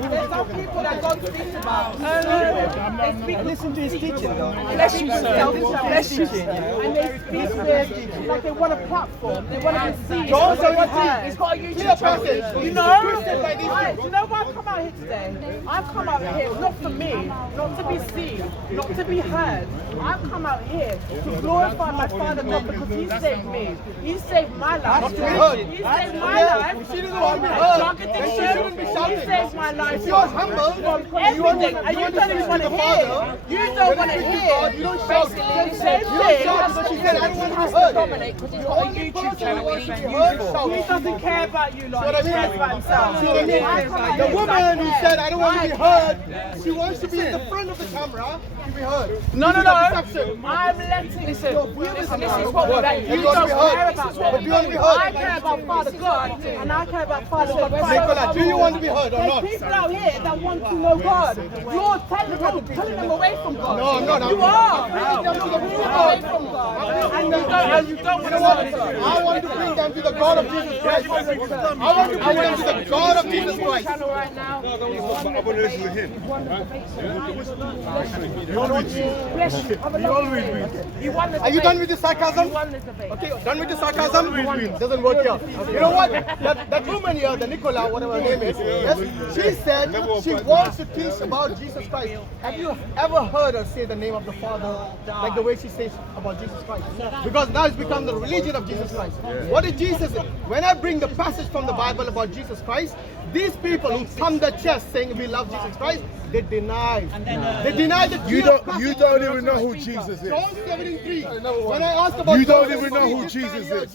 There's some people that God speaks about. Listen to his teaching, though. Bless you, sir. Bless you. And they speak with, like they want a platform. They want to be seen. He's got a YouTube channel. You know? You know why I've come out here today? I've come out here not for me, not to be seen, not to be heard. I've come out here to glorify my Father God because He saved me. He saved my life. He saved my life from drug addiction. He saved my life from everything. And you don't even want to hear. You don't want to hear. Basically, the same thing. He has to dominate because he's got a YouTube channel. He doesn't care about you lot. He cares about himself. The woman who said, I don't want to be heard, she wants to be in the front of the camera to be heard. No. I'm letting this is what we're like. You don't care about that. I care about Father God and I care about Father God. Nicola, do you want to be heard or not? There's people out here that want to know God. You're telling them away from God. No, I'm not. You are. Away from God. And you don't want to know God. I want to bring them to the God of Jesus Christ. I want to bring them to the God of Jesus Christ. Right now. I want to listen to him. Bless you. Are you done with the sarcasm? Okay, done with the sarcasm? Doesn't work here. You know what? That woman here, the Nicola, whatever her name is, yes, she said she wants to teach about Jesus Christ. Have you ever heard her say the name of the Father like the way she says about Jesus Christ? Because now it's become the religion of Jesus Christ. What did Jesus say? When I bring the passage from the Bible about Jesus Christ, these people who thumb their chest saying we love Jesus Christ, they deny. They deny the You don't even know who Jesus is. John 17:3. When I asked about You don't even know who Jesus is.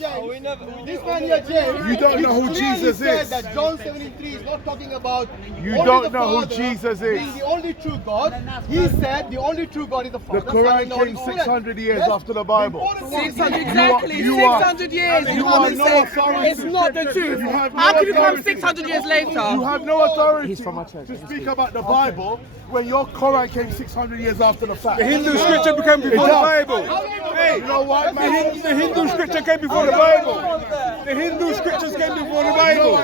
This man here, James. You don't know who Jesus said is. that John 17:3 is not talking about. You only don't the know who Father Jesus is. being the only true God. He said the only true God is the Father. The Quran came 600 years after the Bible. 600 exactly. You are- 600 years. you have no authority. It's not the truth. You have no How can you come authority. 600 years later? You have no authority to speak about the Bible when your Quran came 600 years after the fact. The Hindu scripture became before the Bible. Hey, you know what, man? The Hindu scripture came before the Bible. The Hindu scriptures came before the Bible.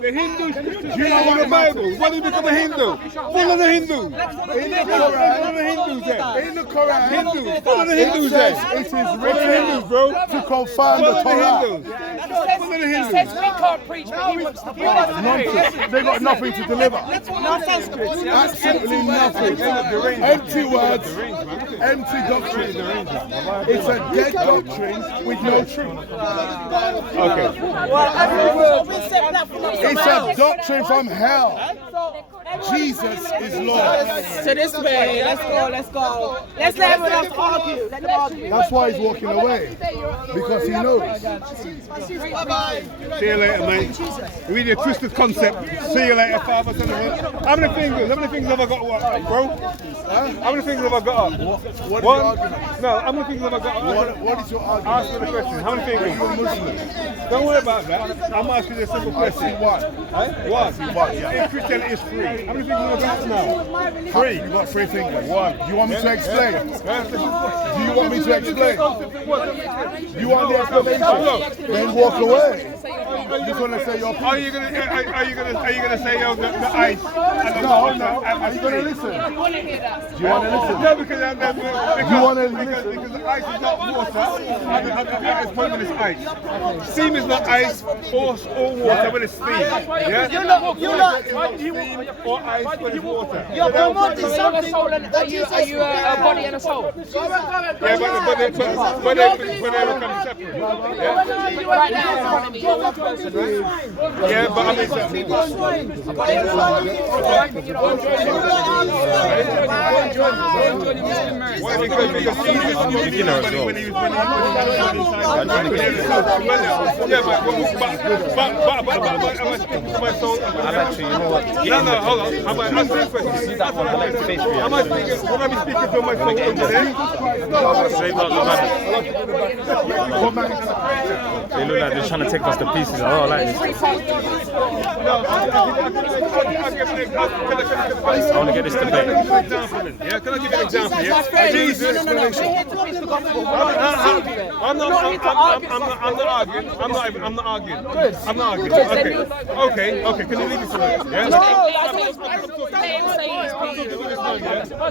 The Hindu scriptures came before the Bible. When did you become a Hindu? Follow the Hindus. In the Follow Quran, the Hindus then. in the Quran, Hindus. Follow the it Hindus says then. it is Follow the written Hindus, bro. to confirm the Follow the Torah. Hindus. Follow the He Hindus. says we can't preach, but he wants to preach. Nonsense. They got nothing to deliver. Absolutely nothing. Empty words, empty doctrine. It's a dead doctrine with no truth. Okay. It's a doctrine from hell. Jesus is Lord. So this way, let's go. Let's let everyone else argue. Let them argue. That's why he's walking away, because he knows. See you later, mate. You really a twisted concept. See you later, Father. Son, and Holy. How many fingers? How many fingers have I got up, bro? Huh? How many fingers have I got up? What is your One? argument? No, how many fingers have I got up? What is your Ask argument? me the question. How many fingers? You're Muslim. Don't worry about that. I'm asking you a simple I see question. one. One. In Christianity is free. How many fingers have I got now? Three. You got three fingers. One. You want me to explain? Do you want me to explain? You want the explanation? Then walk away. You're gonna say your Are you gonna say the ice? No. Are you gonna listen? Do you want to listen? No, because You want to listen? because the ice is not water, and the ice point is ice. Steam is not ice or water, but it's steam. Yeah? You're not. Steam or ice, but it's water. You're promoting something. Are you a body and a soul? Yeah, but they become separate. Yeah? Right now, in front of me. Yeah, but I mean separate. You know, when he was No, hold on. Am I speaking to my soul over there? They look like they're trying to take us to pieces. Oh, like It's three parts. I want to get this debate. Yeah, can I give you an example? Yeah? Jesus. No. We're here to preach the gospel. I'm not arguing. I'm not arguing. Good. I'm not arguing. Okay. Can you leave it to me? Yeah?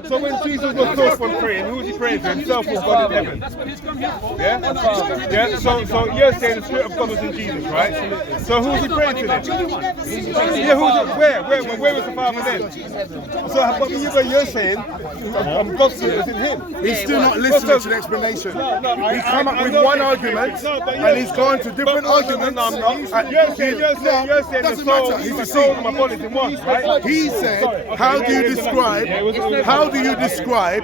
So when Jesus was first one praying, who was he praying to? Himself or God in heaven? Yeah. So you're saying the Spirit of God was in Jesus, right? So who was he praying to then? Yeah. Where was the Father then? So but you're saying God's Spirit was in him. He's still not listening to the explanation. He's come up with one argument and he's gone to different arguments. No, I'm not. You're saying doesn't matter. He's a soul and my body's in one, right? He said, how do you describe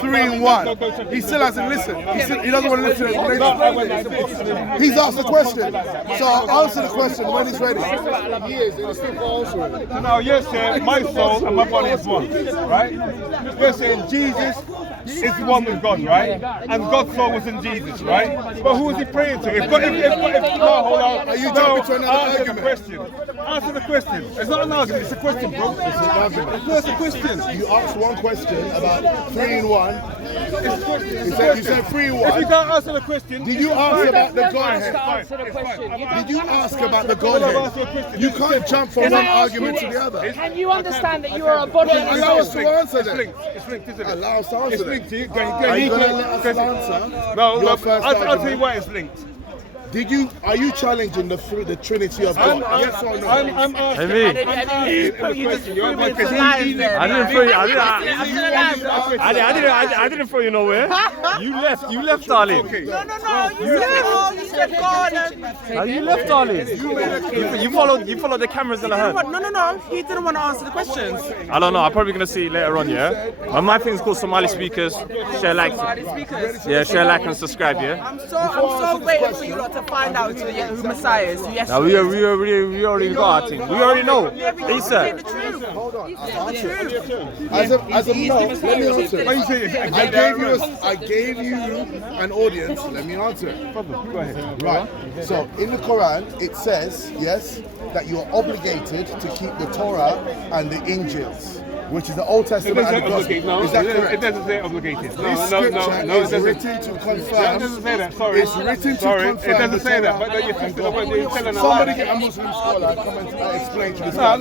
3 in 1? He still hasn't listened. He doesn't want to listen to the explanation. He's asked the question. So I'll answer the question when he's ready. Now you're saying my soul and my body is one, right? You're saying Jesus is one with God, right? And God's soul was in Jesus, right? But who is he praying to? Hold on. Are you jumping to another argument? Answer the question. It's not an argument, it's a question, bro. It's an argument. No, it's a question. You asked one question about 3 in 1. You said 3 in 1. If you can't answer the question, Did you ask about the Godhead? Answer the question. Did you ask about the Godhead? You can't jump from one argument to the other. Can you understand that you are a body and Allow a us soul? to answer that. It's linked, isn't it? Allow us to answer It's that. linked to you. Are you going to let us answer? No, your first I'll tell you argument? why it's linked. Are you challenging the Trinity of God? Yes or no? I'm asking. Hey, me. I didn't throw you nowhere. You left, darling. No. You said God. You left, darling. You followed the cameras in the hand. No. He didn't want to answer the questions. I don't know. I'm probably gonna see it later on. Yeah. My thing's called Somali Speakers. Share, like, yeah, share, like, and subscribe. Yeah. I'm so waiting for you lot to find out who Messiah is. Who Now we already got our thing. We already know. He said. the truth. It's the truth. As a no, let me answer. I gave you an audience. Let me answer. Go ahead. Right. So in the Quran, it says, yes, that you are obligated to keep the Torah and the Injils, which is the Old Testament and the Gospel. No, Is that it correct? doesn't say obligated. This No, scripture it is doesn't. written to confirm. It doesn't say that. Sorry. It's written to Sorry, confirm. it doesn't say the that. Torah But you're and telling a Somebody lie. get a Muslim scholar come and explain to this. No,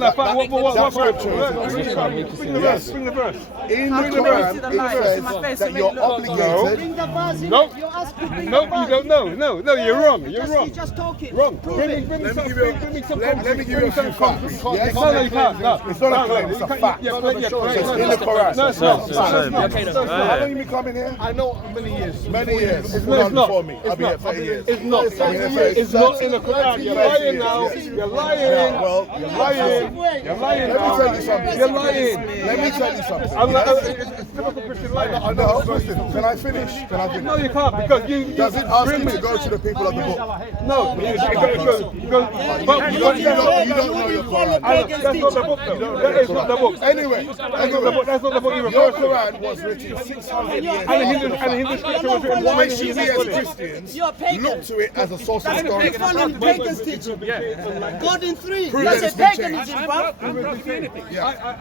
That scripture Bring the verse. Bring the verse. in the Quran, it says that you're obligated. No, you don't know. No, you're wrong. You're wrong. Just talking. Wrong. Bring Let me some give you a few facts. Yes? No, you can't. No, It's not a claim, it's a fact. Yeah, It's in the Quran. No, it's not. How long have you been coming here? I know many years. Many years. It's None not. before me. I've been here 30 years. It's not. It's not in the Quran. You're lying now. You're lying. Well, You're lying. You're lying let me now. tell you something. You're lying. Let me tell you something. It's typical Christian lying. I know. Can I finish? No, you can't because you. Does it ask you to go to the people of the book? No, you go. But You don't know your Quran. that's not the book though. That is not the book. Anyway, That's not the book you your refer to. Quran was written 600 years And the Hindu scripture was written Why 1 should we as Christians look to it as a source of story? Following the pagan's teaching. God in 3. Prove That's that a it's been paganism, bro.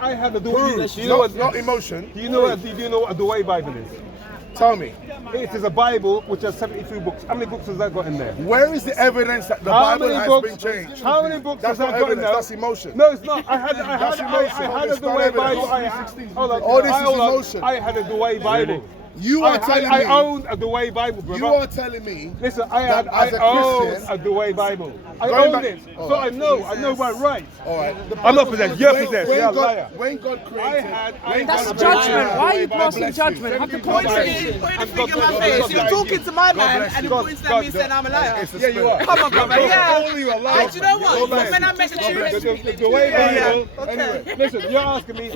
I had a Dewey. Do you know what? Not emotion. Do you know what a Dewey Bible is? Tell me, It is a Bible which has 73 books. How many books has that got in there? where is the evidence that the How Bible many has books? been changed? How many books That's has not that got in evidence, there? that's emotion. No, it's not. I had That's a emotion. Dewey Bible. Hold on. All this is emotion. I had a Dewey Bible. You are telling I me. owned a Dewey Bible, brother. You are telling me. Listen, that I as a owned Christian- a Dewey Bible. I Going owned back- it. all So right. I know my rights. All right. I'm not possessed. You're possessed. You're a liar. When God created, That's judgment. Why are you passing judgment? I can point to you. And Put your finger in my face. You're talking to my man and you're pointing at me saying I'm a liar. Yeah, you are. Come on, brother. Yeah. Only you are lying. Hey, do you know what? When I met the truth. The Dewey Bible. Okay. Anyway, listen, you're asking me.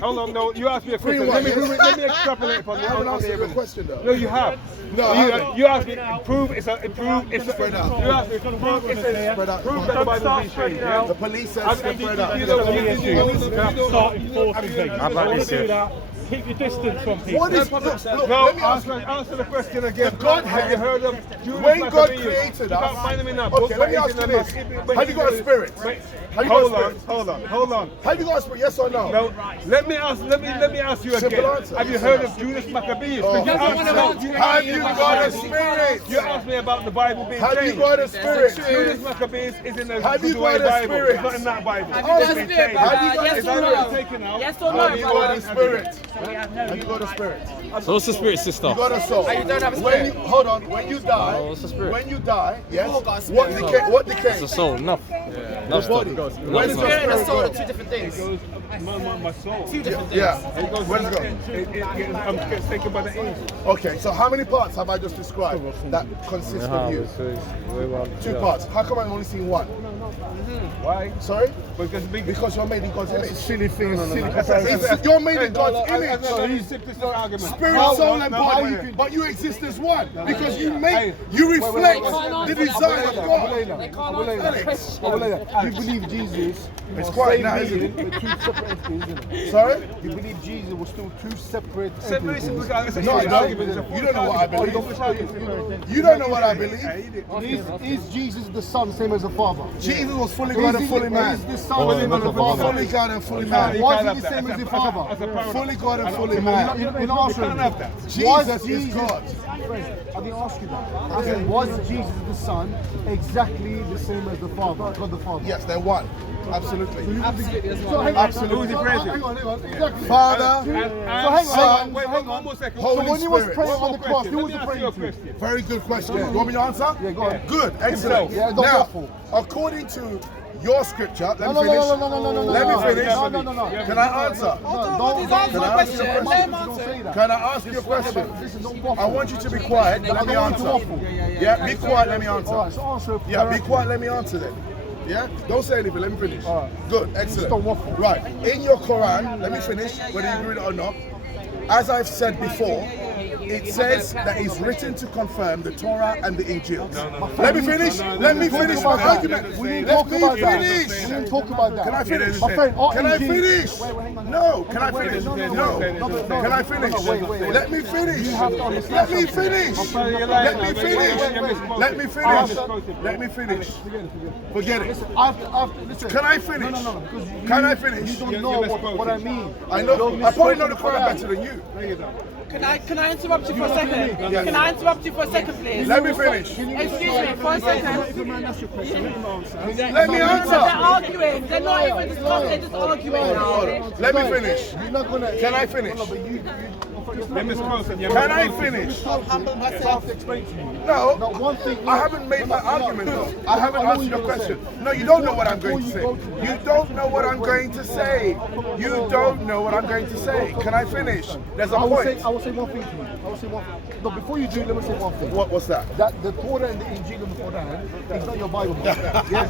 Hold on, no, you asked me a question. Let me extrapolate upon I the haven't answered your evidence. question though. No, you have. No, I haven't. You asked me prove it's a Spread out. You asked me prove it's a Spread out. prove that the Bible is changed. Yeah? The police said spread out. How about this here? keep your distance from people. What is, no, let me ask you. answer the question again. The Godhead, have you heard of Judas when God Maccabeus? created You us, can't find him in that okay, book, let but me it's ask you in this. the- Have you got a spirit? Wait, Have you got a hold on, spirit? hold on. Have you got a spirit? Yes or no? No, let me ask you Simple again. answer. Have you heard of Judas Maccabeus? Oh. You Have you got a spirit? You asked me about the Bible being Have you changed. got a spirit? Judas Maccabeus is in the Have you Judaic got a Bible. spirit? It's not in that Bible. Have you got a It's been spirit, changed. brother? Have you got Yes It's or already no? taken out. Yes or no, Have you got a brother? spirit? Have you got a spirit? So what's the spirit, sister? You got a soul. You don't have a When you, spirit. hold on. When you die, what's the spirit? when you die, yes. What decay? What It's decay? a soul, enough. The body. Where does the Spirit and spirit soul are go? two different things. My soul. Two different things. Yeah. It goes Where does it go? I'm taken by the angel. Okay. So how many parts have I just described that consist of you? 2 parts. How come I've only seen 1? Why? Sorry? Because you're made in God's image. Silly thing. You're made in God's image. Spirit, soul, and body, but you exist as one because you reflect the design of God. Alex, You believe Jesus? it's quiet now, isn't it? Two separate entities, isn't it? Sorry? You believe Jesus was still 2 separate Separation entities? No, I don't. You don't know what I believe. You don't know what I believe. Is Jesus the Son, same as the Father? Jesus was fully God and fully man. Is the Son, same as the Father? Fully God and fully man. Why is he the same as the Father? Fully God and fully man. You're not answering that. Jesus is God. I didn't ask you that. I said, was Jesus the Son exactly the same as the Father, God the Father? Yes, they're one. Absolutely. Absolutely as So well. hang on, Absolutely. so hang on, exactly. Father, So hang Son, on, Wait, hang one on. more second. So Holy when he was Spirit. praying on the cross, who was he Let me praying ask you a to? question. very good question. You want me to answer? Yeah, go on. Good, excellent. Yeah, don't Now, waffle. according to your scripture, let me No, finish. no. Let me finish. No. Can I answer? Don't Can I ask you a don't question? say that. Can I ask you a question? Listen, don't I waffle. want you to be quiet. Let me I don't want you to answer. waffle. Yeah, be quiet. Let me All right, answer. so answer. Yeah, be quiet. Let me answer then. Yeah, don't say anything. Let me finish. All right. Good, excellent. don't waffle. Right, in your Quran, let me finish. Whether you agree with it or not, as I've said before, it says that it's written to confirm the Torah and the Injil. Let me finish. Let me finish my argument. We didn't Let talk me about that. We finish. didn't talk about that. Can I finish? My friend, Can I RNG. finish? Hang on. No. Can I finish? No. Can I finish? Wait. Let me finish. You have to understand Let me something. finish. You're lying Let now. me finish. Let me finish. Let me finish. Forget it. Listen. Can I finish? No. Because Can I finish? You don't know what I mean. I know. I probably know the Quran better than you. Can I interrupt you for a second? Can I interrupt you for a second, please? Let me finish. Excuse me for a second. Let me They're answer. arguing. They're not even discussing. They're just arguing now. Let me finish. You're not gonna. Can I finish? Can I finish? No. Not one thing. I haven't made my argument though. I haven't answered your question. No, you don't know what I'm going to say. You don't know what I'm going to say. You don't know what I'm going to say. Can I finish? There's a I will say point. one thing to you. I will say one thing. No, before you do, let me say one thing. What's that? That the Torah and the Injil and the Quran is not your Bible.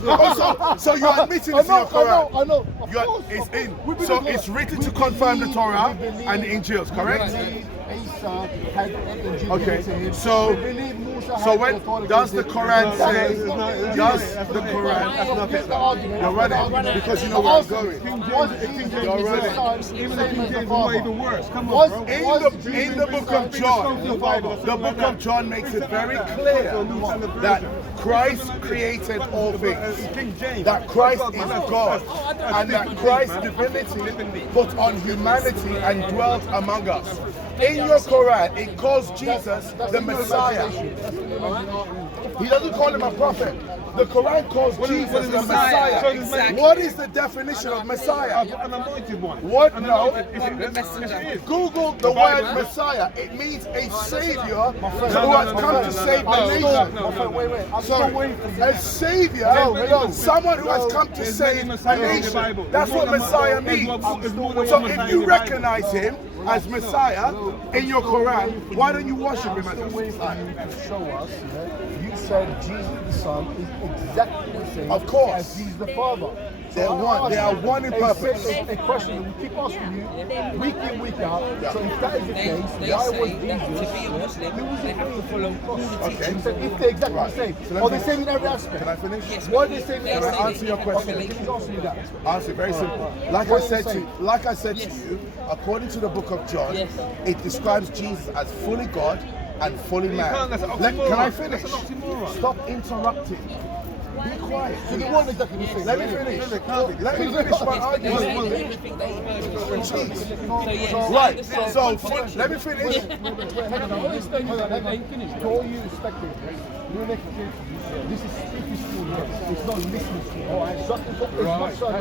Oh, so you're admitting it's in your Quran? I know. Of You're, course. it's in. We believe So God. it's written We to confirm the believe- Torah we believe- and the Injils, correct? We believe Isa had an Injil Okay, given to him. so- We believe Musa So had when the Torah does the given to him. Quran say? Does Does the Quran? Get the argument. You're running because you know where I'm going. Was King James You're the running. son, Even same the King as the James Father? is even worse. Come Was- on, bro. In the book of John, the book of John makes it very clear that Christ created all things, that Christ is God, and that Christ's divinity put on humanity and dwelt among us. In your Quran, it calls Jesus the Messiah. He doesn't call him a prophet. The Quran calls Jesus the Messiah. Exactly. What is the definition of Messiah? An anointed one. What? No. Messenger. Google the word Messiah. It means a savior who has come to save the nation. Wait. I'm Sorry, still waiting for you. a savior, someone who has come to save a nation. That's what Messiah means. So if you recognize him as Messiah in your Quran, why don't you worship him as I'm still waiting for Messiah? you to show us. You said Jesus the Son is exactly the same Of course. as Jesus the Father. They are one in purpose. A question that we keep asking you, week in, week out. So if that is the case, why was Jesus? Okay. If they're exactly the same, are they same in every aspect? Can I finish? Why are they same in every Can I answer your question? Okay, please answer me that. Answer very simple. Like I said to you, according to the book of John, it describes Jesus as fully God and fully man. Can I finish? Stop interrupting. Be quiet. So they weren't exactly the same. Let me finish. Let me finish my argument. Right. So let me finish. To all you spectators, you're next to this is speaking school here. It's not listening school. Alright, it's much so like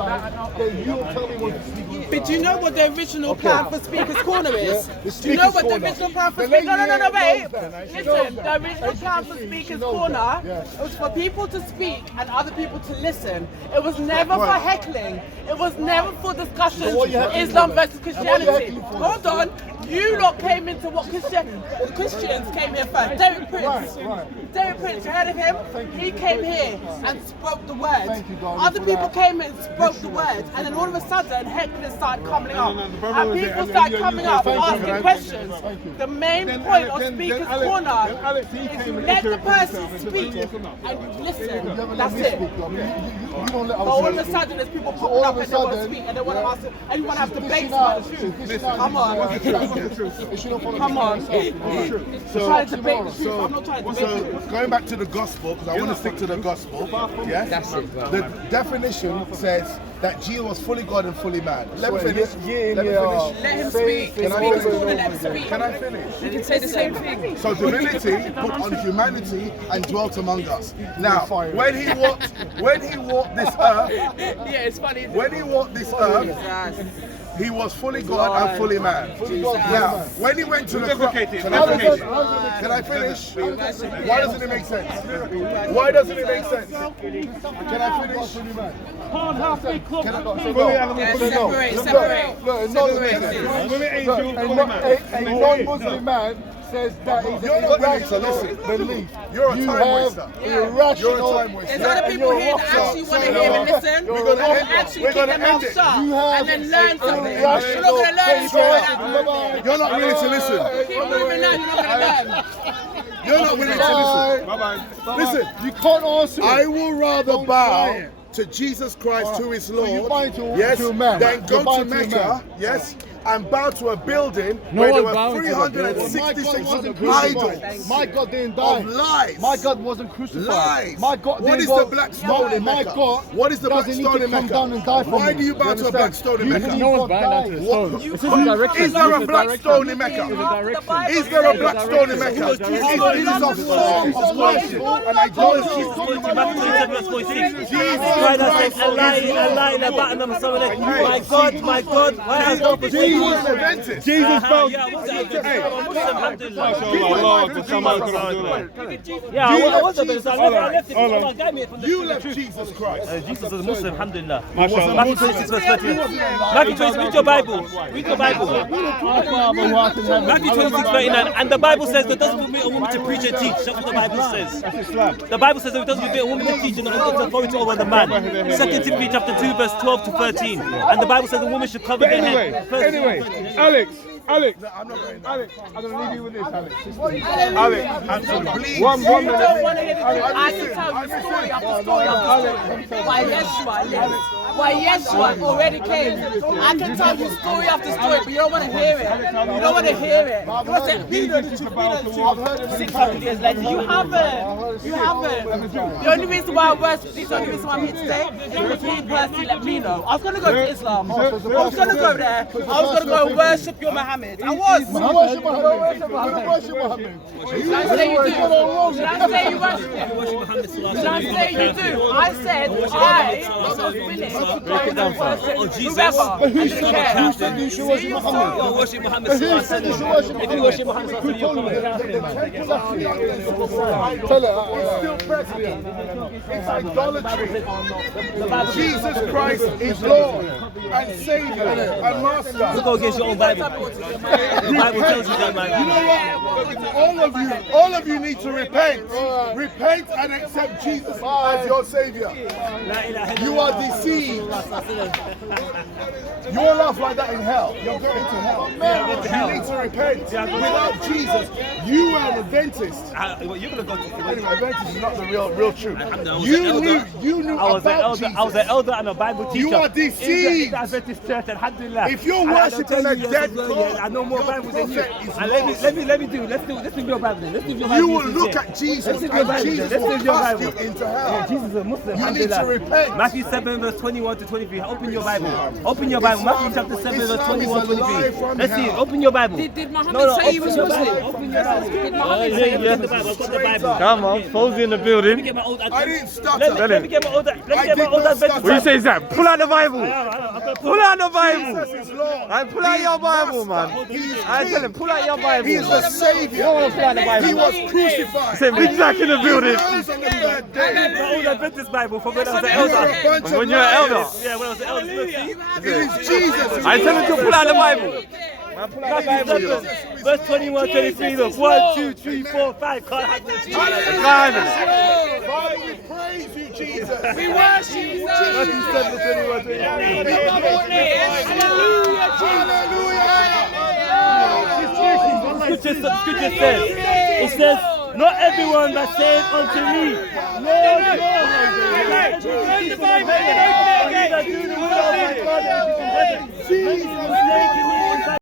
that you'll tell me what to speak. But do you know what the original plan for Speaker's Corner is? The Do you Speaker's know what the Corner. original plan for The Speaker's lady No, here wait. knows that. She Listen, knows the that. original And plan for she Speaker's knows Corner that. Yeah. was for people to speak and other people to listen. It was never for heckling. It was never for discussion. So what you heckling Islam for? versus And what you Christianity. heckling for? Hold on. You lot came into what Christians came here first. Derek Prince. Right. Derek Prince, you heard of him? He came here and spoke the word. Thank you, darling, Other for people that. came and spoke the word, and then all of a sudden, heckling started coming up. the brother And was people there, started and coming you up said, asking thank you. questions. Thank you. The main Then point Alex- of then Speaker's Alex- Corner then Alex, he is came you and let the interrupted person himself and said, speak yes or no? and you listen. You haven't let That's me it. speak. I mean, you don't let But all of a speak. sudden, there's people So popping all up of a and they want to sudden, speak and they want to ask, and you want to have debates Dishing about out- the truth. dishing out Come on. these, It shouldn't follow Come on. herself. I'm trying to debate the truth. I'm not trying to debate the truth. So going back to the gospel, because I want to stick to the gospel. Yeah. That's it. The definition says that Jesus was fully God and fully man. Let me finish. Let me finish. Let him speak. Can I Speaker's finish? Corner, let him speak. Can I finish? You can say the same thing. So divinity put on humanity and dwelt among us. Now, when he walked this earth, Yeah, it's funny. when he walked this earth, he was fully God and fully man. Now, when he went to the cross, can I finish? Why doesn't it make sense? Why doesn't it make sense? Can I finish? Separate. Look, it's not the same. Women angel, A holy man. non-Muslim man says that is You're an not willing to irrational listen. belief. You're a You time have waster. irrational. You're a time waster. There's other people here that actually want to hear and listen. We're gonna and end it. actually We're keep gonna their mouth end it. shut You have and then learn something. You're irrational not going to learn faith. anything. You're not willing to listen. Keep moving now, you're not going to learn. You're not willing to listen. Bye-bye. Listen, You can't answer it. I will rather Don't bow try it. to Jesus Christ, who is So you're Lord, bowing to yes, a man. than You're go to bowing to a Mecca, man. yes, and bow to a building where there were 366 idols My God didn't die. of lies. My God wasn't crucified. Lies. My God What didn't is go, the black stone in My Mecca? God What is the black doesn't stone need in to come Mecca? down and die for Why me. do you bow to a understand? black stone in You Mecca? believe God died. Is there a black stone in Mecca? Is there a black stone in Mecca? Is this a form of worship and idolatry? My God, why has no Jesus Jesus found I wasn't I left it. Hold Guide me from the You left Jesus Christ. Jesus is a Muslim, alhamdulillah. Matthew 26 verse 13. Matthew 26, read your Bible. Read your Bible. Matthew 26 39. And the Bible says that doesn't permit a woman to preach and teach. That's what the Bible says. The Bible says that it doesn't permit a woman to teach and not authority over the man. 2 Timothy chapter 2 verse 12 to 13. And the Bible says the woman should cover their head. Anyway, Alex, I'm gonna leave you with this, Alex. Alex, one You minute. don't want to hear the truth. I can tell you story after story after story. Why Yeshua lives. Why Yeshua already came. I can tell you story after story, but you don't want to hear it. You don't want to hear it. You want to say, you know the truth, you know the truth. 600 years later, you haven't. You haven't. The only reason why I worship, the only reason why I'm here today, is because he personally let me know. I was going to go to Islam. I was going to go there. I was going to go and worship your Muhammad. I was. You worship Muhammad. You worship Muhammad. Should I say you do? Should I say you worship him? Should I say you do? I said I was willing to go and worship whoever. I didn't care. Who said you should worship Muhammad? Don't worship Muhammad. Who said you should worship If you worship Muhammad, Who told you that? Tell her. Still present. It's idolatry. Jesus Christ is Lord and Savior and Master. Go against your own Bible. The Bible tells you that, man. You know what? All of you need to repent. Repent and accept Jesus as your Savior. You are deceived. Your laugh like that in hell, you're going to hell. You need to repent. Without Jesus, you were an Adventist. You're gonna go to Anyway, Adventist is not the real truth. You knew I was about Jesus. I was an elder and a Bible teacher. You are deceived. In the Adventist church, alhamdulillah. If you're And I'll worshipping tell a you, dead yeah, God, I know more your Bible than you. prophet is And lost. let's do your Bible then. Let's do your Bible. You will look at Jesus Let's do your Bible. and Jesus Let's will do your cast Bible. you into hell. Yeah, Jesus is a Muslim. You need to alhamdulillah. repent. Matthew 7 verse 21 to 23. Open your Bible. Open your Bible. Matthew chapter 7 verse 21 to 23. Let's see it. Open your Bible. Did Muhammad say he was Muslim? Open your Bible. Did Muhammad say he was I've got the Bible. Come on, Fozy in the building. Let me get my old I didn't stutter. Let me get my old Adventist. What you say is that? Pull out the Bible. Pull out the Bible. Jesus is Lord. And pull out your Bible, man. I tell him, pull out your Bible. He is the Savior. He was crucified. Say Big Jack in the building. He rose on the third day. My old Adventist Bible from when I was an You are elder. a bunch of When you're an elder. liars. Yeah, when I was an elder. It is Jesus. I tell him to pull out the Bible. Matthew 7, verse 21, 23, look. 1, 2, 3, 4, 5. Can't have no Jesus. Father, we praise you, Jesus. We worship you. Matthew 7, 21, 23. Scripture says, it says, not everyone that saith unto me, Lord, Lord, Jesus is making me